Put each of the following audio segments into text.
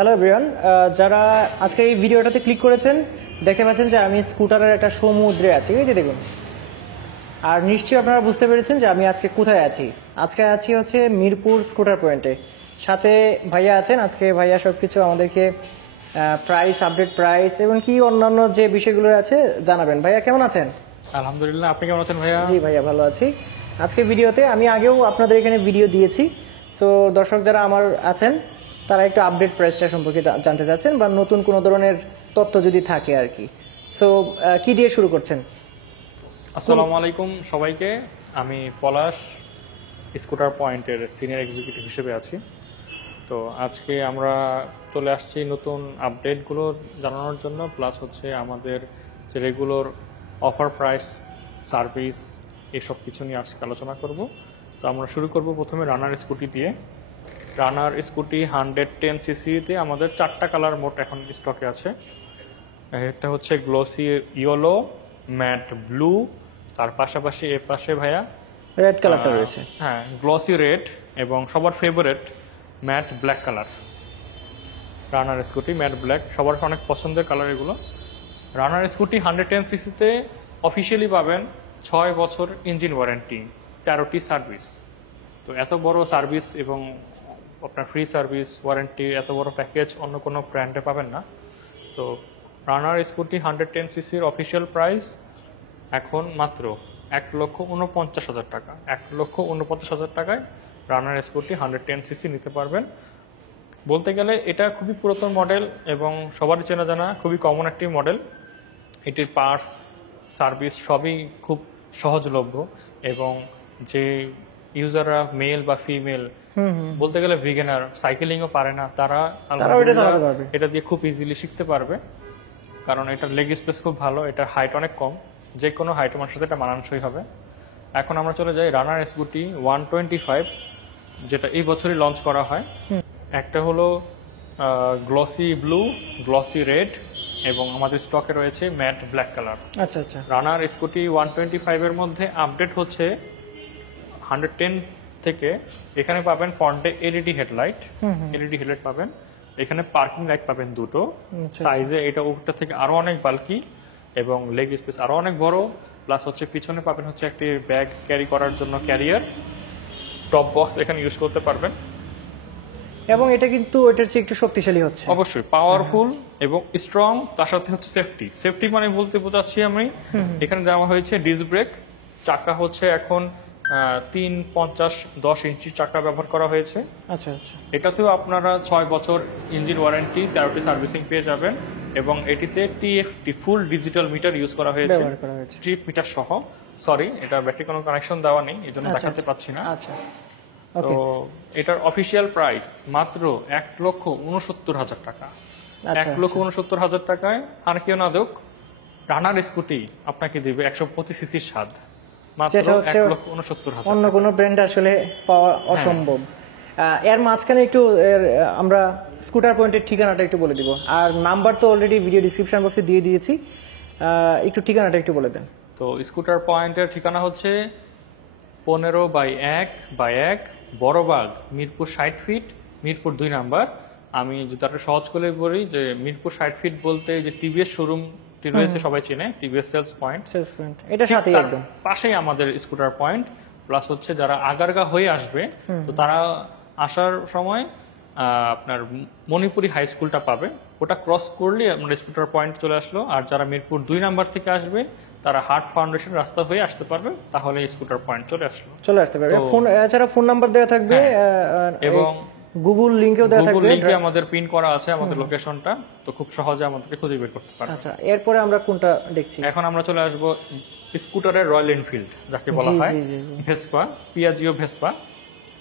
Hello everyone, যারা আজকে এই ভিডিওটাতে ক্লিক করেছেন দেখতে পাচ্ছেন যে আমি স্কুটারের একটা সমুদ্রে আছি, এই যে দেখুন। আর নিশ্চয়ই আপনারা বুঝতে পেরেছেন যে আমি আজকে কোথায় আছি। আজকে আছি হচ্ছে মিরপুর স্কুটার পয়েন্টে। সাথে ভাইয়া আছেন, আজকে ভাইয়া সব কিছু আমাদেরকে প্রাইস, আপডেট প্রাইস এবং কি অন্যান্য যে বিষয়গুলো আছে জানাবেন। ভাইয়া কেমন আছেন? আলহামদুলিল্লাহ, আপনি কেমন আছেন ভাইয়া? জি ভাইয়া ভালো আছি। আজকে ভিডিওতে আমি আগেও আপনাদের এখানে ভিডিও দিয়েছি, সো দর্শক যারা আমার আছেন তারা একটু আপডেট প্রাইসটা সম্পর্কে জানতে চাচ্ছেন বা নতুন কোনো ধরনের তথ্য যদি থাকে আর কি। সো কি দিয়ে শুরু করছেন? আসসালামু আলাইকুম সবাইকে। আমি পলাশ স্কুটার পয়েন্টের সিনিয়র এক্সিকিউটিভ হিসেবে আছি। তো আজকে আমরা চলে আসছি নতুন আপডেটগুলো জানানোর জন্য, প্লাস হচ্ছে আমাদের যে রেগুলার অফার প্রাইস, সার্ভিস, এসব কিছু নিয়ে আজকে আলোচনা করব। তো আমরা শুরু করব প্রথমে রানার স্কুটি দিয়ে। রানার স্কুটি 110 সিসিতে আমাদের 4টা কালার মোট এখন স্টকে আছে। একটা হচ্ছে গ্লসি ইয়েলো, ম্যাট ব্লু, তার পাশাপাশি এর পাশে ভাইয়া রেড কালারটা রয়েছে। হ্যাঁ, গ্লসি রেড এবং সবার favourite mat black colour. Runner scooty matte black সবার অনেক পছন্দের কালার এগুলো। রানার স্কুটি 110 সিসিতে অফিসিয়ালি পাবেন 6 বছর ইঞ্জিন ওয়ারেন্টি, 13টি সার্ভিস। তো এত বড় সার্ভিস এবং আপনার ফ্রি সার্ভিস ওয়ারেন্টি, এত বড় প্যাকেজ অন্য কোনো ব্র্যান্ডে পাবেন না। তো রানার স্কুটি 110 সিসির অফিসিয়াল প্রাইস এখন মাত্র 1,49,000 টাকা। 1,49,000 টাকায় রানার স্কুটি 110 সিসি নিতে পারবেন। বলতে গেলে এটা খুবই পুরাতন মডেল এবং সবারই চেনা জানা, খুবই কমন একটি মডেল। এটির পার্টস, সার্ভিস সবই খুব সহজলভ্য এবং যে ইউজাররা মেল বা ফিমেল, বলতে গেলে বিগিনার, সাইকেলিংও পারে না, তারা এটা দিয়ে খুব ইজিলি শিখতে পারবে। কারণ এটার লেগ স্পেস খুব ভালো, এটার হাইট অনেক কম, যে কোনো হাইট আমার সাথে এটা মানানসই হবে। এখন আমরা চলে যাই রানার স্কুটি 125, যেটা এই বছরই লঞ্চ করা হয়। একটা হলো গ্লসি ব্লু, গ্লসি রেড এবং আমাদের স্টকে রয়েছে ম্যাট ব্ল্যাক কালার। আচ্ছা আচ্ছা। রানার স্কুটি 125 এর মধ্যে আপডেট হচ্ছে 110 থেকে এখানে পাবেন ফ্রন্টে এলইডি হেডলাইট, পাবেন। এখানে পার্কিং লাইট পাবেন দুটো সাইজে, এটা ওটা থেকে আরো অনেক বাল্কি এবং লেগ স্পেস আরো অনেক বড়। প্লাস হচ্ছে পিছনে পাবেন হচ্ছে একটি ব্যাগ ক্যারি করার জন্য ক্যারিয়ার, টপ বক্স এখানে ইউজ করতে পারবেন। এবং এটা কিন্তু এটার চেয়ে একটু শক্তিশালী হচ্ছে, অবশ্যই পাওয়ারফুল এবং স্ট্রং। তার সাথে হচ্ছে সেফটি মানে বলতে বোঝাচ্ছি আমি, এখানে দেওয়া হয়েছে ডিস্ক ব্রেক। চাকা হচ্ছে এখন 350-10 ইঞ্চি চাকা ব্যবহার করা হয়েছে। আচ্ছা আচ্ছা। এটাতেও আপনারা 6 বছর ইঞ্জিন ওয়ারেন্টি, 13টি সার্ভিসিং পেয়ে যাবেন। এবং এটিতে TFT full digital meter use করা হয়েছে, ট্রিপ মিটার সহ। সরি, এটা ব্যাটারি কোনো কানেকশন দেওয়া নেই, এই জন্য দেখাতে পাচ্ছি না। আচ্ছা, তো এটার অফিসিয়াল প্রাইস মাত্র 1,69,000 টাকা। 1,69,000 টাকায় আর কেউ না দেখ, রানার স্কুটি আপনাকে দিবে 125 সিসির স্বাদ, মাত্র 1,69,000। অন্য কোনো ব্র্যান্ড আসলে পাওয়া অসম্ভব। এর মাঝখানে একটু আমরা স্কুটার পয়েন্টের ঠিকানাটা একটু বলে দিব, আর নাম্বার তো অলরেডি ভিডিও ডিসক্রিপশন বক্সে দিয়ে দিয়েছি, একটু ঠিকানাটা একটু বলে দেন। তো স্কুটার পয়েন্টের ঠিকানা হচ্ছে 15/1/1 বড়বাগ, মিরপুর 60 ফিট, মিরপুর 2 নাম্বার। আমি যদি একটা সহজ করে বলি যে মিরপুর 60 ফিট বলতে যে টিভিএস শোরুম রয়েছে, সবাই চেনে, টিভিএস সেলস পয়েন্ট, এটা সাথেই একদম পাশেই আমাদের স্কুটার পয়েন্ট। প্লাস হচ্ছে যারা আগারগা হয়ে আসবে, তো তারা আসার সময় আপনার মণিপুরি হাই স্কুলটা পাবে, ওটা ক্রস করলে আমরা স্কুটার পয়েন্ট চলে আসলো। আর যারা মিরপুর 2 নাম্বার থেকে আসবে তারা হার্ট ফাউন্ডেশন রাস্তা হয়ে আসতে পারবে, তাহলে স্কুটার পয়েন্ট চলে আসতে পারবে। ফোন এছাড়া ফোন নাম্বার দেওয়া থাকবে এবং গুগল লিংকেও দেওয়া থাকবে। গুগল লিংকে আমাদের পিন করা আছে আমাদের লোকেশনটা, তো খুব সহজে আমাদেরকে খুঁজে বের করতে পারবে। আচ্ছা, এরপরে আমরা কোনটা দেখছি? এখন আমরা চলে আসব স্কুটারের রয়্যাল এনফিল্ড, যাকে বলা হয় ভেসপা, পিয়াজিও ভেসপা।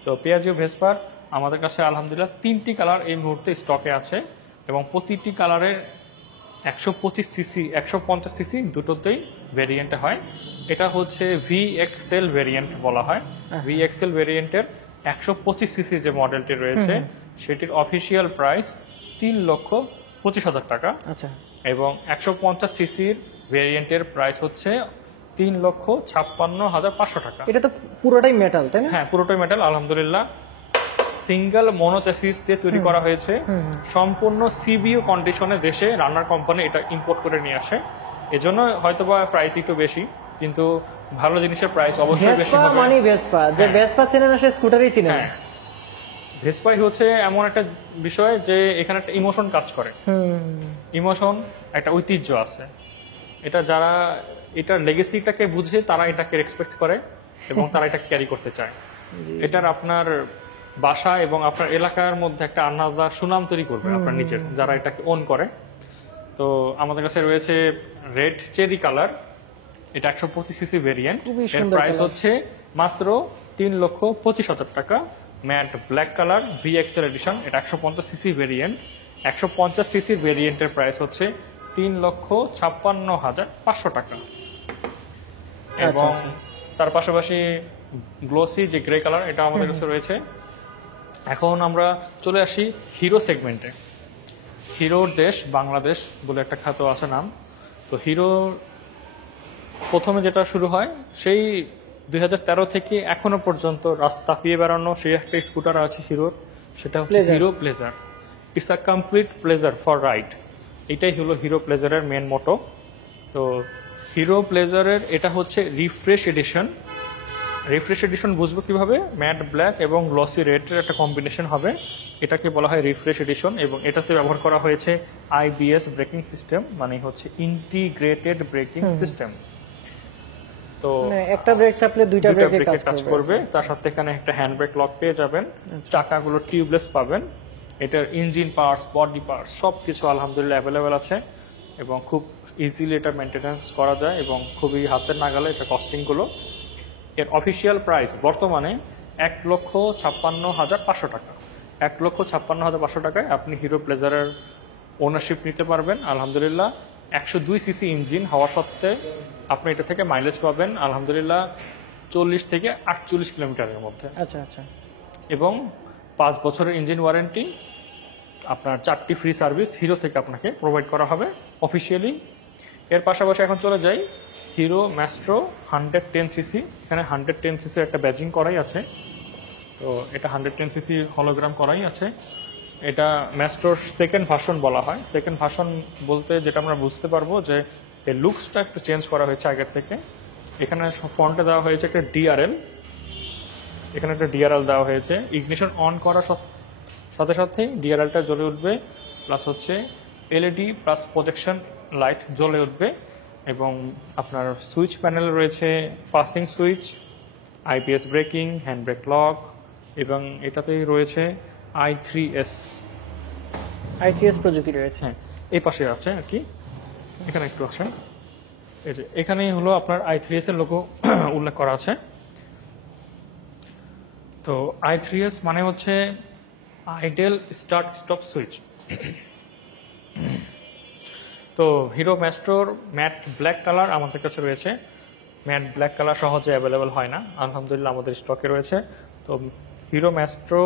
তো পিয়াজিও ভেসপার আমাদের কাছে আলহামদুলিল্লাহ 3টি কালার এই মুহূর্তে স্টকে আছে এবং প্রতিটি কালারের 125 সিসি, 150 সিসি দুটোতেই ভেরিয়েন্টে হয়। এটা হচ্ছে VXL ভেরিয়েন্ট বলা হয়। VXL ভেরিয়েন্টের 125 সিসি যে মডেলটি রয়েছে সেটির অফিসিয়াল প্রাইস 3,25,000 টাকা। আচ্ছা। এবং 150 সিসির ভেরিয়েন্টের প্রাইস হচ্ছে 3,56,500 টাকা। এটা তো পুরোটাই মেটাল, তাই না? হ্যাঁ, পুরোটাই মেটাল আলহামদুলিল্লাহ। সিঙ্গেল মনোচ্যাসিস দিয়ে তৈরি করা হয়েছে, সম্পূর্ণ সিবিইউ কন্ডিশনে দেশে রানার কোম্পানি এটা ইম্পোর্ট করে নিয়ে আসে। এজন্য হয়তোবা প্রাইস একটু বেশি, কিন্তু ভালো জিনিসের প্রাইস অবশ্যই বেশি ভেসপা হবে। মানে ভেসপা, যে ভেসপা চেনে না সে স্কুটারই চিনে না। হ্যাঁ, ভেসপাই হচ্ছে এমন একটা বিষয় যে এখানে একটা ইমোশন কাজ করে, ইমোশন, একটা ঐতিহ্য আছে। এটা যারা এটার লেগেসিটাকে বুঝে তারা এটাকে রেসপেক্ট করে এবং তারা এটা ক্যারি করতে চায়। এটার আপনার বাসা এবং আপনার এলাকার মধ্যে একটা আলাদা সুনাম তৈরি করবে আপনার নিজের, যারা এটাকে ওন করে। তো আমাদের কাছে রয়েছে রেড চেরি কালার, এটা 125 সিসি ভেরিয়েন্ট, খুবই এর সুন্দর প্রাইস colour। হচ্ছে মাত্র 3,25,000 টাকা। Matte black colour VXL edition, এটা 150 সিসি ভেরিয়েন্ট। 150 সিসি ভেরিয়েন্টের প্রাইস হচ্ছে 3,56,500 টাকা। এবং আচ্ছা। তার পাশাপাশি গ্লোসি যে গ্রে কালার, এটা আমাদের কাছে রয়েছে। এখন আমরা চলে আসি হিরো সেগমেন্টে। হিরোর দেশ বাংলাদেশ বলে একটা খ্যাত আছে নাম। তো হিরো প্রথমে যেটা শুরু হয় সেই 2013 থেকে এখনো পর্যন্ত রাস্তা পেয়ে বেড়ানো সেই একটা স্কুটার আছে হিরোর, সেটা হচ্ছে Pleasure। Hero pleasure. It's a complete pleasure for ride, এটাই হলো হিরো প্লেজারের মেন মোটো। তো হিরো প্লেজারের এটা হচ্ছে রিফ্রেশ এডিশন। রিফ্রেশ এডিশন বুঝবো কিভাবে? ম্যাট ব্ল্যাক এবং গ্লসি রেডের একটা কম্বিনেশন হবে, এটাকে বলা হয় রিফ্রেশ এডিশন। এবং এটাতে ব্যবহার করা হয়েছে IBS ব্রেকিং সিস্টেম, মানে হচ্ছে ইন্টিগ্রেটেড ব্রেকিং সিস্টেম। তো মানে একটা ব্রেক চাপলে দুইটা দুইটা ব্রেকে ব্রেকে কাজ করবে। তার সাথে এখানে একটা হ্যান্ড ব্রেক লক পেয়ে যাবেন, চাকাগুলো টিউবলেস পাবেন। এটার ইঞ্জিন পার্টস, বডি পার্টস সবকিছু আলহামদুলিল্লাহ অ্যাভেলেবেল আছে এবং খুব ইজিলি এটা মেনটেন্যান্স করা যায় এবং খুবই হাতের নাগালে এটা কস্টিংগুলো। এর অফিসিয়াল প্রাইস বর্তমানে 1,56,500 টাকা। 1,56,500 টাকায় আপনি হিরো প্লেজারের ওনারশিপ নিতে পারবেন আলহামদুলিল্লাহ। 102 সিসি ইঞ্জিন হওয়া সত্ত্বে আপনি এটা থেকে মাইলেজ পাবেন আলহামদুলিল্লাহ 40 থেকে 48 কিলোমিটারের মধ্যে। আচ্ছা। এবং 5 বছরের ইঞ্জিন ওয়ারেন্টি, আপনার 4টি ফ্রি সার্ভিস হিরো থেকে আপনাকে প্রোভাইড করা হবে অফিসিয়ালি। এর পাশাপাশি এখন চলে যাই হিরো ম্যাস্ট্রো 110 সিসি। এখানে 110 সিসির একটা ব্যাজিং করাই আছে। তো এটা 110 সিসি হলোগ্রাম করাই আছে। এটা ম্যাস্ট্রোর সেকেন্ড ভার্সন বলা হয়। সেকেন্ড ভার্সন বলতে যেটা আমরা বুঝতে পারবো যে এর লুকসটা একটু চেঞ্জ করা হয়েছে আগের থেকে। এখানে ফ্রন্টে দেওয়া হয়েছে একটা DRL, এখানে একটা DRL দেওয়া হয়েছে। ইগনিশন অন করার সাথে সাথেই DRLটা জ্বলে উঠবে, প্লাস হচ্ছে LED প্লাস প্রজেকশন লাইট জ্বলে উঠবে। এবং আপনার সুইচ প্যানেল রয়েছে passing switch, IPS breaking, hand brake lock, এবং এটাতেই রয়েছে i3S। ITS প্রযুক্তি রয়েছে। হ্যাঁ, এই পাশে আছে আর কি, এখানে একটু আসেন। এই যে এখানেই হলো আপনার i3S এর লোগো উল্লেখ করা আছে। তো i3S মানে হচ্ছে আইডেল স্টার্ট স্টপ সুইচ। তো হিরো ম্যাস্ট্রোর ম্যাট ব্ল্যাক কালার আমাদের কাছে রয়েছে। ম্যাট ব্ল্যাক কালার সহজে অ্যাভেলেবেল হয় না, আলহামদুলিল্লাহ আমাদের স্টকে রয়েছে। তো হিরো ম্যাস্ট্রো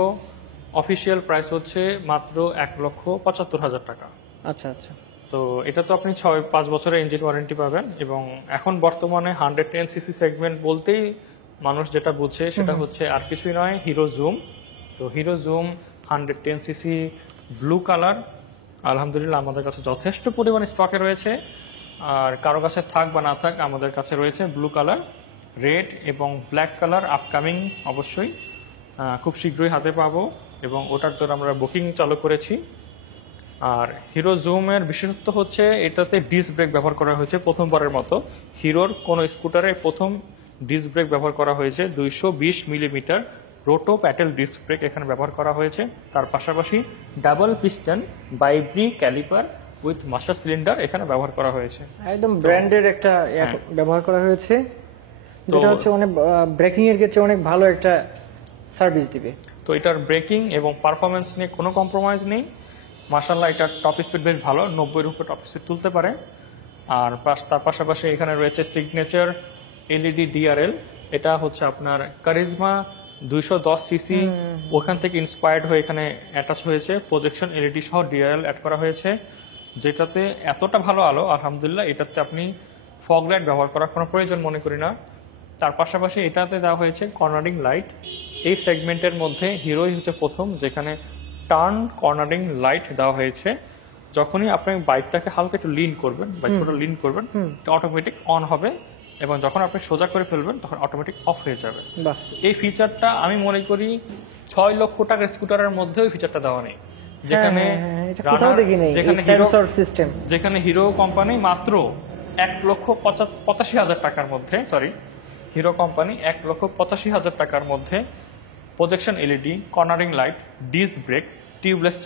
অফিসিয়াল প্রাইস হচ্ছে মাত্র 1,75,000 টাকা। আচ্ছা। তো এটা তো আপনি 5 বছরের ইঞ্জিন ওয়ারেন্টি পাবেন। এবং এখন বর্তমানে 110 সিসি সেগমেন্ট বলতেই মানুষ যেটা বুঝে সেটা হচ্ছে আর কিছুই নয়, হিরো জুম। তো hero zoom 110 CC blue colour আলহামদুলিল্লাহ আমাদের কাছে যথেষ্ট পরিমাণে স্টকে রয়েছে। আর কারো কাছে থাক বা না থাক, আমাদের কাছে রয়েছে ব্লু কালার, রেড এবং ব্ল্যাক কালার আপকামিং অবশ্যই খুব শীঘ্রই হাতে পাবো, এবং ওটার জন্য আমরা বুকিং চালু করেছি। আর হিরো জুমের বিশেষত্ব হচ্ছে এটাতে ডিস্ক ব্রেক ব্যবহার করা হয়েছে প্রথমবারের মতো। হিরোর কোনো স্কুটারে প্রথম ডিস্ক ব্রেক ব্যবহার করা হয়েছে 220 millimetre roto petal disc brake এখানে ব্যবহার করা হয়েছে। তার পাশাপাশি double piston Bybre caliper with master cylinder এখানে ব্যবহার করা হয়েছে। একদম ব্র্যান্ডের একটা ব্যবহার করা হয়েছে, যেটা হচ্ছে অনেক ব্রেকিং এর ক্ষেত্রে অনেক ভালো একটা সার্ভিস দিবে। তো এটার ব্রেকিং এবং পারফরমেন্স নিয়ে কোনো কম্প্রোমাইজ নেই। মার্শাল্লাহ এটার টপ স্পিড বেশ ভালো, 90-এর উপরে টপ স্পিড তুলতে পারে। আর তার পাশাপাশি এখানে রয়েছে সিগনেচার LED DRL, এটা হচ্ছে আপনার কারিজমা 210 সিসি, ওখান থেকে ইন্সপায়ার্ড হয়ে এখানে অ্যাটাচ হয়েছে। প্রজেকশন LED সহ DRL অ্যাড করা হয়েছে, যেটাতে এতটা ভালো আলো আলহামদুলিল্লাহ এটাতে আপনি ফগ লাইট ব্যবহার করার কোনো প্রয়োজন মনে করি না। তার পাশাপাশি এটাতে দেওয়া হয়েছে কর্নারিং লাইট, এই সেগমেন্টের মধ্যে হিরোই হচ্ছে প্রথম যেখানে টার্ন কর্নারিং লাইট দেওয়া হয়েছে। যখনই আপনি বাইকটাকে হালকা একটু লিন করবেন, বাইকটা লিন করবেন, অটোমেটিক অন হবে, এবং যখন আপনি সোজা করে ফেলবেন তখন অটোমেটিক অফ হয়ে যাবে। বাহ, এই ফিচারটা আমি মনে করি 6 লক্ষ টাকার স্কুটারের মধ্যেও ফিচারটা দেওয়া নেই। যেখানে এটা কোথাও দেখি নেই, যেখানে সেন্সর সিস্টেম। যেখানে হিরো কোম্পানি মাত্র 1,85,000 টাকার মধ্যে, হিরো কোম্পানি 1,85,000 টাকার মধ্যে projection LED, cornering light, disc brake, tubeless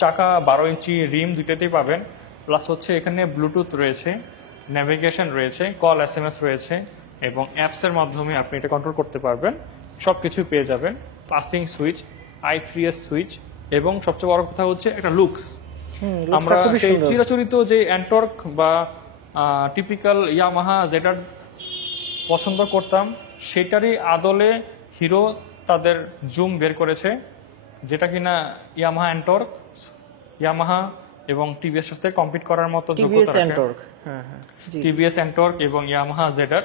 চাকা, 12 ইঞ্চি রিম দুইটাতেই পাবেন, প্লাস হচ্ছে এখানে ব্লুটুথ রয়েছে, নেভিগেশন রয়েছে, কল SMS রয়েছে, এবং অ্যাপসের মাধ্যমে আপনি এটা কন্ট্রোল করতে পারবেন। সব কিছু পেয়ে যাবেন, পাসিং সুইচ, I3S সুইচ, এবং সবচেয়ে বড় কথা হচ্ছে একটা লুকস। আমরা সেই চিরাচরিত যে অ্যান্টর্ক বা টিপিক্যাল ইয়ামাহা যেটার পছন্দ করতাম সেটারই আদলে হিরো তাদের জুম বের করেছে, যেটা কিনা ইয়ামাহা অ্যান্টর্ক, ইয়ামাহা এবং টিভিএস সাথে কম্পিট করার মতো যোগ্যতা রাখে। টিভিএস অ্যান্টর্ক এবং ইয়ামাহা জেডার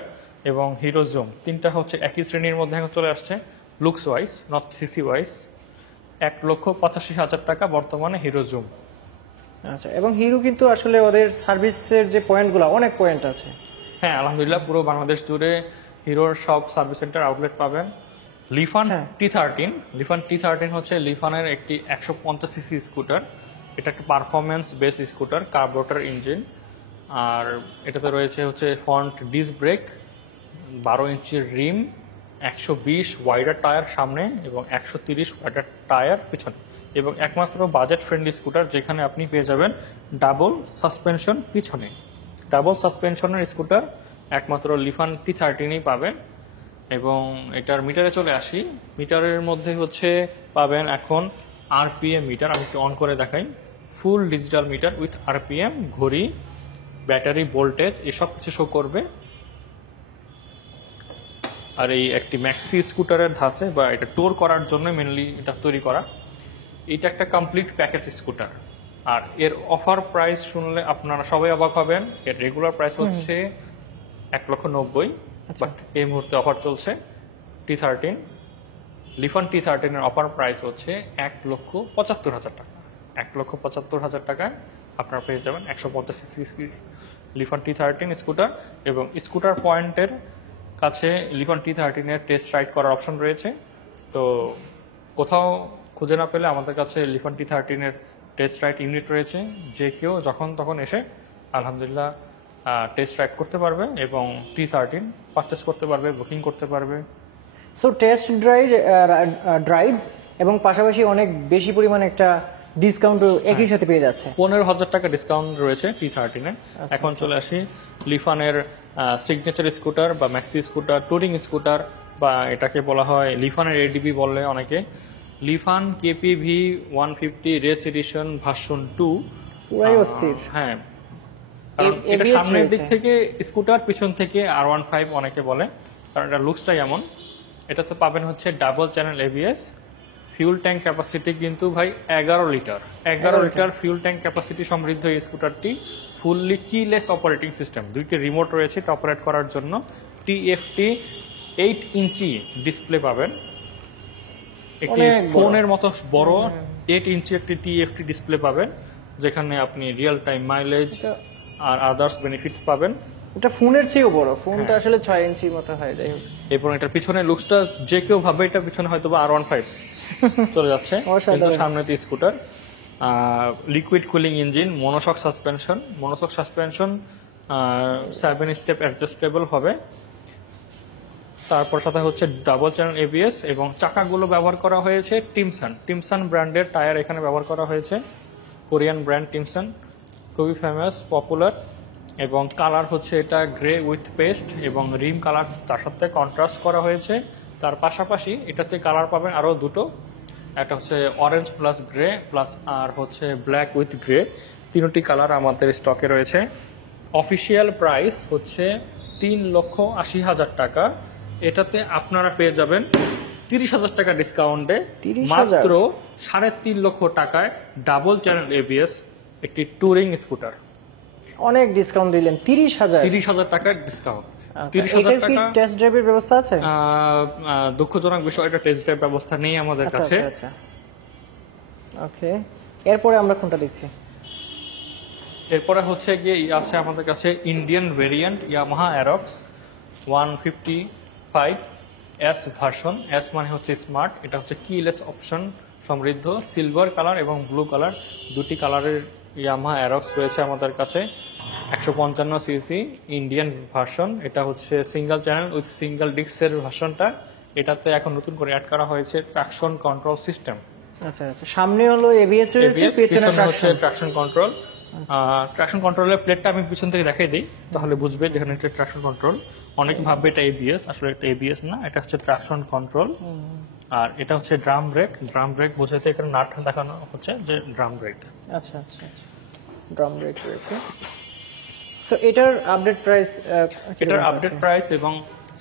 এবং হিরো জুম তিনটা হচ্ছে একই শ্রেণীর মধ্যে এখন চলে আসছে looks wise, not CC wise. 1,85,000 টাকা বর্তমানে হিরো জুম। আচ্ছা, এবং হিরো কিন্তু আসলে ওদের সার্ভিসের যে পয়েন্টগুলো, অনেক পয়েন্ট আছে। হ্যাঁ, আলহামদুলিল্লাহ পুরো বাংলাদেশ জুড়ে হিরোর সব সার্ভিস সেন্টার আউটলেট পাবেন। লিফান T13 হচ্ছে লিফানের একটি 150 সিসি স্কুটার। এটা একটা performance base scooter, carburettor engine, আর এটাতে রয়েছে হচ্ছে ফ্রন্ট ডিস্ক ব্রেক, 12 ইঞ্চির রিম, 120 ওয়াইডার টায়ার সামনে এবং 130 ওয়াইডার টায়ার পিছনে, এবং একমাত্র বাজেট ফ্রেন্ডলি স্কুটার যেখানে আপনি পেয়ে যাবেন ডাবল সাসপেনশন পিছনে। ডাবল সাসপেনশনের স্কুটার একমাত্র লিফান T13ই পাবেন। এবং এটার মিটারে চলে আসি, মিটারের মধ্যে হচ্ছে পাবেন এখন RPM মিটার। আমি একটু অন করে দেখাই। Full digital meter with RPM, ঘড়ি, ব্যাটারি, ভোল্টেজ এসব কিছু শো করবে। আর এই একটি ম্যাক্সি স্কুটারের ধাঁচে বা এটা টোর করার জন্য মেনলি এটা তৈরি করা। এটা একটা কমপ্লিট প্যাকেজ স্কুটার। আর এর অফার প্রাইস শুনলে আপনারা সবাই অবাক হবেন। এর রেগুলার প্রাইস হচ্ছে 1,90,000, বাট এই মুহূর্তে অফার চলছে T13 লিফান T13 এর অফার প্রাইস হচ্ছে 1,75,000 টাকা। 1,75,000 টাকায় আপনারা পেয়ে যাবেন 150 সিসি লিফান T13 স্কুটার। এবং স্কুটার পয়েন্টের কাছে লিফান T13 এর টেস্ট রাইড করার অপশন রয়েছে। তো কোথাও খুঁজে না পেলে আমাদের কাছে লিফান T13 এর টেস্ট রাইড ইউনিট রয়েছে, যে কেউ যখন তখন এসে আলহামদুলিল্লাহ টেস্ট রাইড করতে পারবে এবং T13 পারচেস করতে পারবে, বুকিং করতে পারবে। সো টেস্ট ড্রাইভ এবং পাশাপাশি অনেক বেশি পরিমাণে একটা ডিসকাউন্ট একই সাথে পেয়ে যাচ্ছে। 15,000 টাকা ডিসকাউন্ট রয়েছে T13 এ। এখন চলে আসি লিফানের সিগনেচার স্কুটার বা ম্যাক্সি স্কুটার, টুরিং স্কুটার, বা এটাকে বলা হয় লিফানের ADB বললে অনেকে। লিফান KPV 150 রেস এডিশন ভার্সন 2 পুরাই অস্থির। হ্যাঁ, কারণ এটা সামনের দিক থেকে স্কুটার, পিছন থেকে R15 অনেকে বলে, কারণ এটা লুকসটাই এমন। এটাতে পাবেন হচ্ছে double channel ABS, fuel tank capacity কিন্তু ভাই 11 লিটার ফিউল ট্যাঙ্ক ক্যাপাসিটি সমৃদ্ধ এই স্কুটারটি। ফুললি কিলেস অপারেটিং সিস্টেম, দুইটি রিমোট রয়েছে এটা অপারেট করার জন্য। TFT 8 ইঞ্চি ডিসপ্লে পাবেন, একটি ফোনের মতো বড় 8 ইঞ্চি একটি TFT ডিসপ্লে পাবেন, যেখানে আপনি রিয়েল টাইম মাইলেজ আর আদার্স বেনিফিটস পাবেন। এটা ফোনের চেয়েও বড়, ফোনটা আসলে 6 ইঞ্চির মতো হয়। যাই হোক, এবং এটার পিছনে লুকসটা যে কেউ ভাবে এটা পিছনে হয়তো বা R15 চলে যাচ্ছে, কিন্তু সামনে তো scooter. Liquid cooling engine, monoshock suspension 7 step adjustable হবে। তারপর সাথে হচ্ছে ডাবল চ্যানেল ABS, এবং চাকাগুলো ব্যবহার করা হয়েছে টিমসান ব্র্যান্ডের টায়ার এখানে ব্যবহার করা হয়েছে। কোরিয়ান ব্র্যান্ড টিমসান, খুবই ফেমাস, পপুলার। এবং কালার হচ্ছে এটা গ্রে উইথ পেস্ট, এবং রিম কালার তার সাথে কন্ট্রাস্ট করা হয়েছে। তার পাশাপাশি এটাতে কালার পাবেন আরও দুটো, একটা হচ্ছে অরেঞ্জ প্লাস গ্রে প্লাস আর হচ্ছে ব্ল্যাক উইথ গ্রে। তিনটি কালার আমাদের স্টকে রয়েছে। অফিসিয়াল প্রাইস হচ্ছে 3,80,000 টাকা। এটাতে আপনারা পেয়ে যাবেন 30,000 টাকা ডিসকাউন্টে মাত্র 3.5 লক্ষ টাকায় ডাবল চ্যানেল ABS একটি টুরিং স্কুটার। অনেক ডিসকাউন্ট দিলেন, 30,000 টাকার ডিসকাউন্ট। 30,000 এটার কি টাকা। টেস্ট ড্রাইভের ব্যবস্থা আছে? দুঃখজনক বিষয়, এটা টেস্ট ড্রাইভ ব্যবস্থা নেই আমাদের আচ্ছা কাছে। আচ্ছা আচ্ছা, ওকে। এরপরে আমরা কোনটা দেখছি? এরপরে হচ্ছে গিয়ে আছে আমাদের কাছে Indian variant Yamaha Aerox 155 S version. S মানে হচ্ছে স্মার্ট, এটা হচ্ছে কিলেস অপশন সমৃদ্ধ, সিলভার কালার এবং ব্লু কালার দুটি কালারের ইয়ামাহা অ্যারক্স রয়েছে আমাদের কাছে। 155 সিসি ইন্ডিয়ান ভার্সন, এটা হচ্ছে সিঙ্গেল চ্যানেল উইথ সিঙ্গেল ডিস্কের ভার্সনটা। এটাতে এখন নতুন করে অ্যাড করা হয়েছে ট্রাকশন কন্ট্রোল সিস্টেম। আচ্ছা আচ্ছা, সামনে হলো এবিএস রয়েছে, পেছনে হচ্ছে ট্রাকশন কন্ট্রোল। ট্রাকশন কন্ট্রোলের প্লেটটা আমি পিছন থেকে দেখাই দিই, তাহলে বুঝবে যেখানে এটা ট্রাকশন কন্ট্রোল। অনেক ভাববে এটা এবিএস, আসলে এটা এবিএস না, এটা হচ্ছে ট্রাকশন কন্ট্রোল। আর এটা হচ্ছে ড্রাম ব্রেক। ড্রাম ব্রেক বোঝাতে এখানে নাট দেখানো হচ্ছে যে ড্রাম ব্রেক। আচ্ছা আচ্ছা আচ্ছা, ড্রাম ব্রেক রয়েছে। সো এটার আপডেট প্রাইস, এটার আপডেট প্রাইস এবং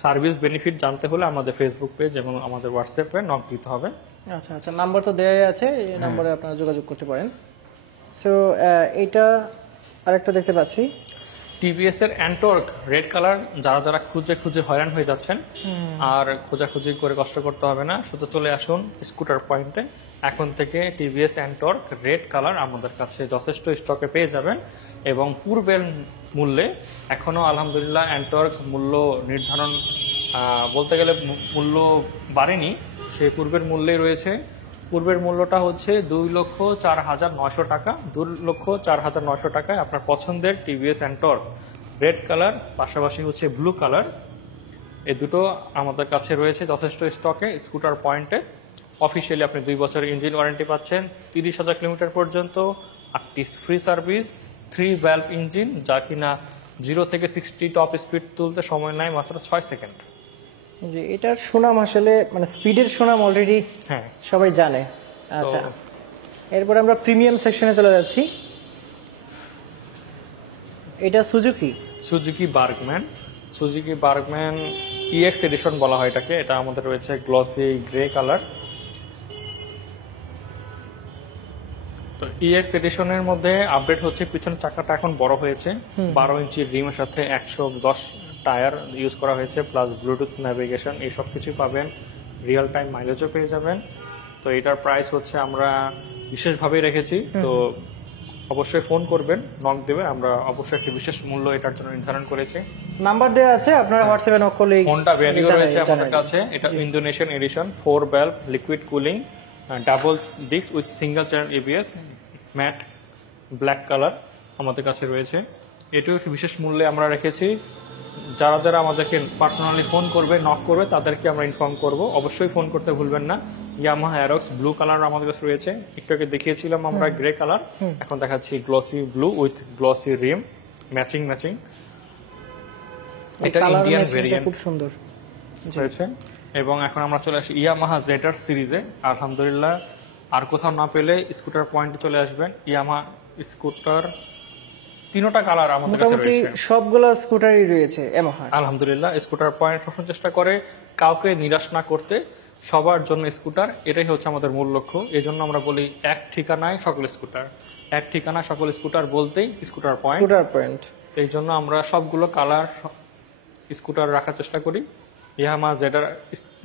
সার্ভিস বেনিফিট জানতে হলে আমাদের ফেসবুক পেজ এবং আমাদের হোয়াটসঅ্যাপে নক দিতে হবে। আচ্ছা আচ্ছা, নাম্বার তো দেওয়াই আছে, এই নম্বরে আপনারা যোগাযোগ করতে পারেন। সো এইটা আরেকটা দেখতে পাচ্ছি, টিভিএস এর অ্যান্টর্ক রেড কালার। যারা যারা খুঁজে খুঁজে হয়রান হয়ে যাচ্ছেন, আর খোঁজাখুঁজি করে কষ্ট করতে হবে না, শুধু চলে আসুন স্কুটার পয়েন্টে। এখন থেকে টিভিএস অ্যান্টর্ক রেড কালার আমাদের কাছে যথেষ্ট স্টকে পেয়ে যাবেন এবং পূর্বের মূল্যে এখনো আলহামদুলিল্লাহ অ্যান্টর্ক মূল্য নির্ধারণ বলতে গেলে মূল্য বাড়েনি, সেই পূর্বের মূল্যেই রয়েছে। পূর্বের মূল্যটা হচ্ছে 2,04,900 টাকা। 2,04,900 টাকায় আপনার পছন্দের টিভিএস অ্যান্টর্ক রেড কালার, পাশাপাশি হচ্ছে ব্লু কালার, এই দুটো আমাদের কাছে রয়েছে যথেষ্ট স্টকে স্কুটার পয়েন্টে। অফিসিয়ালি আপনি 2 বছরের ইঞ্জিন ওয়ারেন্টি পাচ্ছেন, 30,000 কিলোমিটার পর্যন্ত, 8টি ফ্রি সার্ভিস, 3 ভ্যালভ ইঞ্জিন, যা কিনা 0 থেকে 60 টপ স্পিড তুলতে সময় নেয় মাত্র 6 সেকেন্ড। যে এটার সুনাম আসলে মানে স্পিডের সুনাম অলরেডি হ্যাঁ, সবাই জানে। আচ্ছা, এরপর আমরা প্রিমিয়াম সেকশনে চলে যাচ্ছি। এটা Suzuki Burgman. Suzuki Burgman EX edition বলা হয় এটাকে। এটা আমাদের রয়েছে গ্লসি গ্রে কালার। তো ইএক্স এডিশনের মধ্যে আপডেট হচ্ছে পিছনের চাকাটা এখন বড় হয়েছে, 12 ইঞ্চি রিমের সাথে 110 টায়ার ইউজ করা হয়েছে, প্লাস ব্লুটুথ ন্যাভিগেশন, এই সব কিছু পাবেন। রিয়েল টাইম মাইলেজও পেয়ে যাবেন। তো এটার প্রাইস হচ্ছে আমরা বিশেষভাবে রেখেছি, তো অবশ্যই ফোন করবেন, নক দেবেন, আমরা অবশ্যই একটি বিশেষ মূল্য এটার জন্য নির্ধারণ করেছি। নাম্বার দেওয়া আছে, আপনারা হোয়াটসঅ্যাপে নক করলেই। হোন্ডা ভ্যালিও রয়েছে আমাদের কাছে, এটা Indonesian edition, 4 valve liquid cooling, double disc with single channel ABS, matte black colour আমাদের কাছে রয়েছে। এটিও একটি বিশেষ মূল্যে আমরা রেখেছি। যারা যারা আমাদেরকে পার্সোনালি ফোন করবে, নক করবে, তাদেরকে আমরা ইনফর্ম করব, অবশ্যই ফোন করতে ভুলবেন না। ইয়ামাহা অ্যারক্স ব্লু কালার আমাদের কাছে রয়েছে, একটু আগে দেখিয়েছিলাম আমরা গ্রে কালার, এখন দেখাচ্ছি glossy blue with glossy Rim, matching. এটা ইন্ডিয়ান ভেরিয়েন্ট, খুব সুন্দর রয়েছে। এবং এখন আমরা চলে আসি ইয়ামাহা জেটার সিরিজে। আলহামদুলিল্লাহ আর কোথাও না পেলে স্কুটার পয়েন্টে চলে আসবেন। ইয়ামাহা স্কুটার 3টা কালার আমাদের কাছে মোটামুটি রয়েছে, সবগুলো স্কুটারই রয়েছে ইয়ামাহা। আলহামদুলিল্লাহ স্কুটার পয়েন্ট সবসময় চেষ্টা করে কাউকে নিরাশ না করতে, সবার জন্য স্কুটার, এটাই হচ্ছে আমাদের মূল লক্ষ্য। এই জন্য আমরা বলি এক ঠিকানায় সকল স্কুটার। এক ঠিকানায় সকল স্কুটার বলতেই স্কুটার পয়েন্ট। এই জন্য আমরা সবগুলো কালার স্কুটার রাখার চেষ্টা করি। ইয়ামাহা জেডার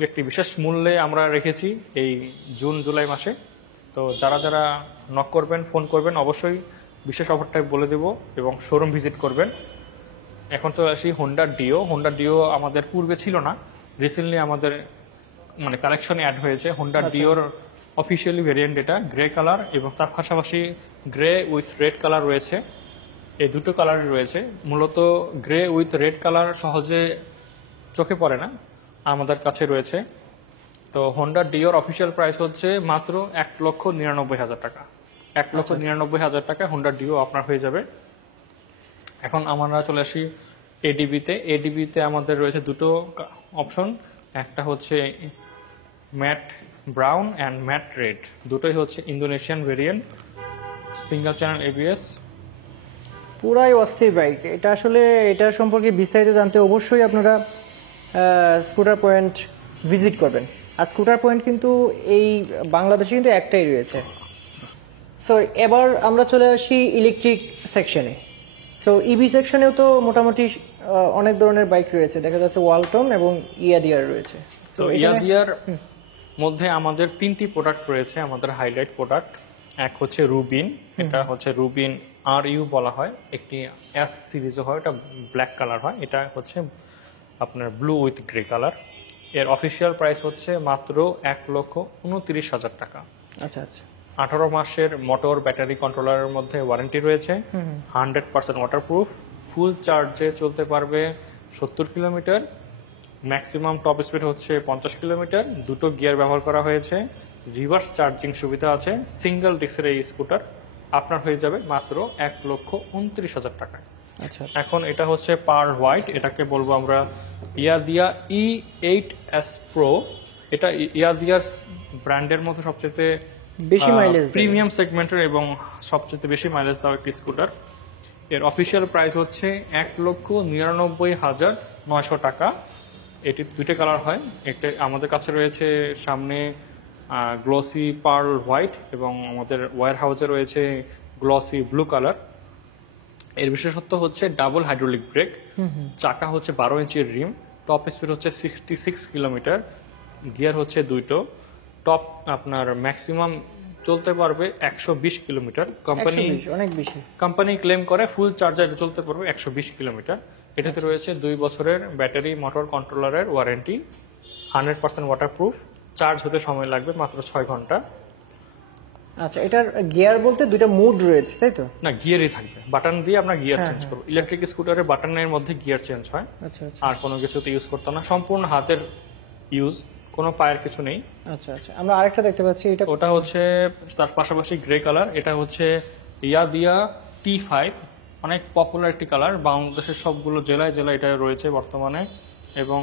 একটি বিশেষ মূল্যে আমরা রেখেছি এই জুন জুলাই মাসে। তো যারা যারা নক করবেন, ফোন করবেন, অবশ্যই বিশেষ অফারটা বলে দেব এবং শোরুম ভিজিট করবেন। এখন চলে আসি হোন্ডা ডিও আমাদের পূর্বে ছিল না, রিসেন্টলি আমাদের মানে কালেকশনে অ্যাড হয়েছে। হোন্ডা ডিওর অফিসিয়ালি ভেরিয়েন্ট এটা, গ্রে কালার এবং তার পাশাপাশি গ্রে উইথ রেড কালার রয়েছে। এই দুটো কালারই রয়েছে। মূলত গ্রে উইথ রেড কালার সহজে চোখে পড়ে না, আমাদের কাছে রয়েছে। তো হোন্ডা ডিওর অফিসিয়াল প্রাইস হচ্ছে মাত্র 1,99,000 টাকা। 1,99,000 টাকা হোন্ডা ডিও আপনার হয়ে যাবে। এখন আমরা চলে আসি এডিবিতে আমাদের রয়েছে দুটো অপশন, একটা হচ্ছে matte brown and matte red, দুটোই হচ্ছে Indonesian variant, single channel ABS. পুরাই অস্থির বাইক এটা। আসলে এটা সম্পর্কে বিস্তারিত জানতে অবশ্যই আপনারা স্কুটার পয়েন্ট ভিজিট করবেন। আর স্কুটার পয়েন্ট কিন্তু এই বাংলাদেশে কিন্তু একটাই রয়েছে। সো এবার আমরা চলে আসি ইলেকট্রিক সেকশনে। সো ইভি সেকশনেও তো মোটামুটি অনেক ধরনের বাইক রয়েছে, দেখা যাচ্ছে ওয়ালটন এবং ইয়াদিয়ার রয়েছে। তো ইয়াদিয়ার মধ্যে আমাদের 3টি প্রোডাক্ট রয়েছে, আমাদের হাইলাইট প্রোডাক্ট। এক হচ্ছে রুবিন, এটা হচ্ছে রুবিন RU বলা হয়, একটি S সিরিজও হয়, এটা ব্ল্যাক কালার হয়, এটা হচ্ছে আপনার ব্লু উইথ গ্রে কালার। এর অফিসিয়াল প্রাইস হচ্ছে মাত্র 1,29,000 টাকা। আচ্ছা আচ্ছা। 18 মাসের মোটর ব্যাটারি কন্ট্রোলারের মধ্যে ওয়ারেন্টি রয়েছে, 100% ওয়াটারপ্রুফ, ফুল চার্জে চলতে পারবে 70 কিলোমিটার, ম্যাক্সিমাম টপ স্পিড হচ্ছে 50 কিলোমিটার, দুটো গিয়ার ব্যবহার করা হয়েছে, রিভার্স চার্জিং সুবিধা আছে। সিঙ্গেল ডিস্কের এই স্কুটার আপনার হয়ে যাবে মাত্র 1,29,000 টাকায়। আচ্ছা। এখন এটা হচ্ছে পার হোয়াইট, এটাকে বলবো আমরা ইয়াদিয়া E8S Pro। এটা ইয়াদিয়ার ব্র্যান্ডের মধ্যে সবচেয়ে বেশি মাইলেজ প্রিমিয়াম সেগমেন্টের এবং সবচেয়ে বেশি মাইলেজ দেওয়া একটি স্কুটার। এর অফিসিয়াল প্রাইস হচ্ছে 1,99,900 টাকা। এটি দুটো কালার হয়, একটা আমাদের কাছে রয়েছে সামনে গ্লসি পার্ল হোয়াইট এবং আমাদের ওয়্যার হাউসে রয়েছে গ্লসি ব্লু কালার। এর বিশেষত্ব হচ্ছে ডাবল হাইড্রোলিক ব্রেক, চাকা হচ্ছে 12 ইঞ্চির রিম, টপ স্পিড হচ্ছে 66 কিলোমিটার, গিয়ার হচ্ছে দুইটো, টপ আপনার ম্যাক্সিমাম চলতে পারবে 120 কিলোমিটার। কোম্পানি ক্লেম করে ফুল চার্জার চলতে পারবে 120 কিলোমিটার। এটাতে রয়েছে 2 বছরের ব্যাটারি মোটর কন্ট্রোলারের ওয়ারেন্টি, 100% ওয়াটারপ্রুফ, চার্জ হতে সময় লাগবে মাত্র 6 ঘন্টা। আচ্ছা, এটার গিয়ার বলতে দুইটা মোড রয়েছে তাই তো? না, গিয়ারই থাকবে, বাটন দিয়ে আমরা গিয়ার চেঞ্জ করব। ইলেকট্রিক স্কুটারের বাটনের মধ্যে গিয়ার চেঞ্জ হয়। আচ্ছা আচ্ছা। আর কোনো কিছুতে ইউজ করতে না, সম্পূর্ণ হাতের ইউজ, কোনো পায়ের কিছু নেই। আচ্ছা আচ্ছা। আমরা আরেকটা দেখতে পাচ্ছি, এটা ওটা হচ্ছে তার পাশাপাশি গ্রে কালার, এটা হচ্ছে ইয়াদিয়া T5, অনেক পপুলার একটি কালার, বাংলাদেশের সবগুলো জেলায় জেলায় এটা রয়েছে বর্তমানে এবং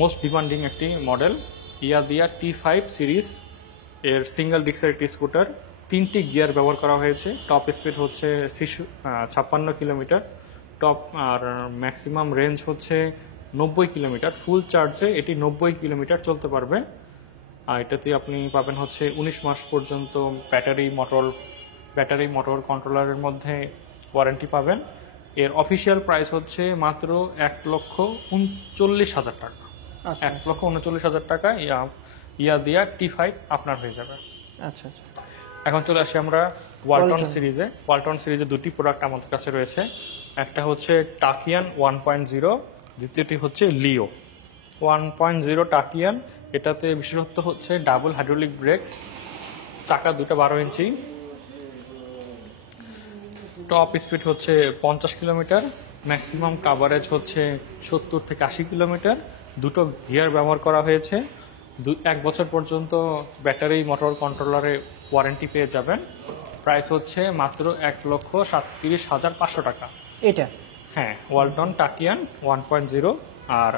মোস্ট ডিমান্ডিং একটি মডেল। ইয়াদিয়া T5 সিরিজ, এর সিঙ্গেল ডিস্কের একটি স্কুটার, 3টি গিয়ার ব্যবহার করা হয়েছে, টপ স্পিড হচ্ছে 56 কিলোমিটার, টপ আর ম্যাক্সিমাম রেঞ্জ হচ্ছে 90 কিলোমিটার। ফুল চার্জে এটি 90 কিলোমিটার চলতে পারবে। আর এটাতে আপনি পাবেন হচ্ছে 19 মাস পর্যন্ত ব্যাটারি মোটর কন্ট্রোলারের মধ্যে ওয়ারেন্টি পাবেন। এর অফিসিয়াল প্রাইস হচ্ছে মাত্র 1,39,000 টাকা। 1,39,000 টাকা ইয়াদিয়া T5 আপনার হয়ে যাবে। আচ্ছা আচ্ছা। এখন চলে আসি আমরা ওয়ালটন সিরিজে। ওয়ালটন সিরিজে দুটি প্রোডাক্ট আমাদের কাছে রয়েছে, একটা হচ্ছে টাকিয়ান 1.0, দ্বিতীয়টি হচ্ছে লিও 1.0 টাকিয়ান। এটাতে বিশেষত্ব হচ্ছে ডাবল হাইড্রোলিক ব্রেক, চাকা দুটো 12 ইঞ্চি, টপ স্পিড হচ্ছে 50 কিলোমিটার, ম্যাক্সিমাম কাভারেজ হচ্ছে 70 থেকে 80 কিলোমিটার, দুটো গিয়ার ব্যবহার করা হয়েছে, 1 বছর পর্যন্ত ব্যাটারি মোটর কন্ট্রোলারে ওয়ারেন্টি পেয়ে যাবেন। প্রাইস হচ্ছে মাত্র 1,37,500 টাকা। এটা হ্যাঁ, ওয়ালটন টাকিয়ান 1.0 আর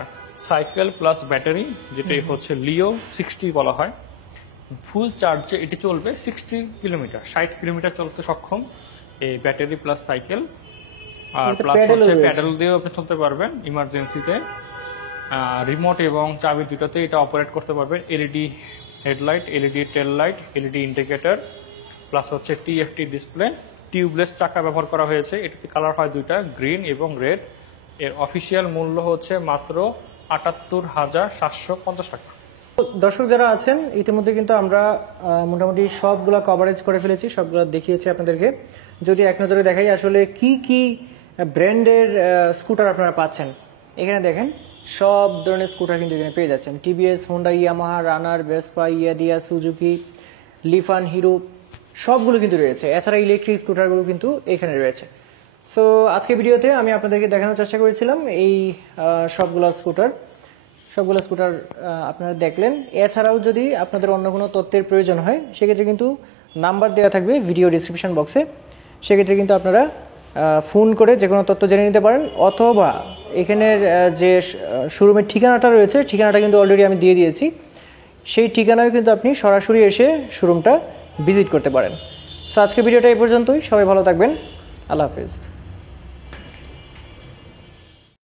সাইকেল প্লাস ব্যাটারি, যেটা হচ্ছে লিও 60 বলা হয়। ফুল চার্জে এটি চলবে 60 কিলোমিটার, 60 কিলোমিটার চলতে সক্ষম এই ব্যাটারি প্লাস সাইকেল। আর প্লাস হচ্ছে প্যাডেল দিয়েও আপনি চলতে পারবেন ইমার্জেন্সিতে। রিমোট এবং চাবি দুটোতে এটা অপারেট করতে পারবেন। এলইডি হেডলাইট, এলইডি টেল লাইট, এলইডি ইন্ডিকেটর, প্লাস হচ্ছে TFT ডিসপ্লে, টিউবলেস চাকা ব্যবহার করা হয়েছে। এটাতে কালার হয় দুইটা, গ্রিন এবং রেড। এর অফিসিয়াল মূল্য হচ্ছে মাত্র 78,750 টাকা। দর্শক যারা আছেন, ইতিমধ্যে কিন্তু আমরা মোটামুটি সবগুলা কভারেজ করে ফেলেছি, সবগুলো দেখিয়েছি আপনাদেরকে। যদি এক নজরে দেখাই আসলে কি কি ব্র্যান্ডের স্কুটার আপনারা পাচ্ছেন, এখানে দেখেন সব ধরনের স্কুটার কিন্তু এখানে পেয়ে যাচ্ছেন। টিভিএস, হোন্ডা, ইয়ামাহা, রানার, ভেসপা, ইয়াদিয়া, সুজুকি, লিফান, হিরো সবগুলো কিন্তু রয়েছে। এছাড়া ইলেকট্রিক স্কুটারগুলো কিন্তু এখানে রয়েছে। সো আজকে ভিডিওতে আমি আপনাদেরকে দেখানোর চেষ্টা করেছিলাম এই সবগুলো স্কুটার আপনারা দেখলেন। এছাড়াও যদি আপনাদের অন্য কোনো তথ্যের প্রয়োজন হয়, সেক্ষেত্রে কিন্তু নাম্বার দেওয়া থাকবে ভিডিও ডিসক্রিপশন বক্সে, সেক্ষেত্রে কিন্তু আপনারা ফোন করে যে কোনো তথ্য জেনে নিতে পারেন, অথবা এখানের যে শোরুমের ঠিকানাটা রয়েছে, ঠিকানাটা কিন্তু অলরেডি আমি দিয়ে দিয়েছি, সেই ঠিকানায় কিন্তু আপনি সরাসরি এসে শোরুমটা ভিজিট করতে পারেন। সো আজকে ভিডিওটা এই পর্যন্তই, সবাই ভালো থাকবেন, আল্লাহ হাফেজ।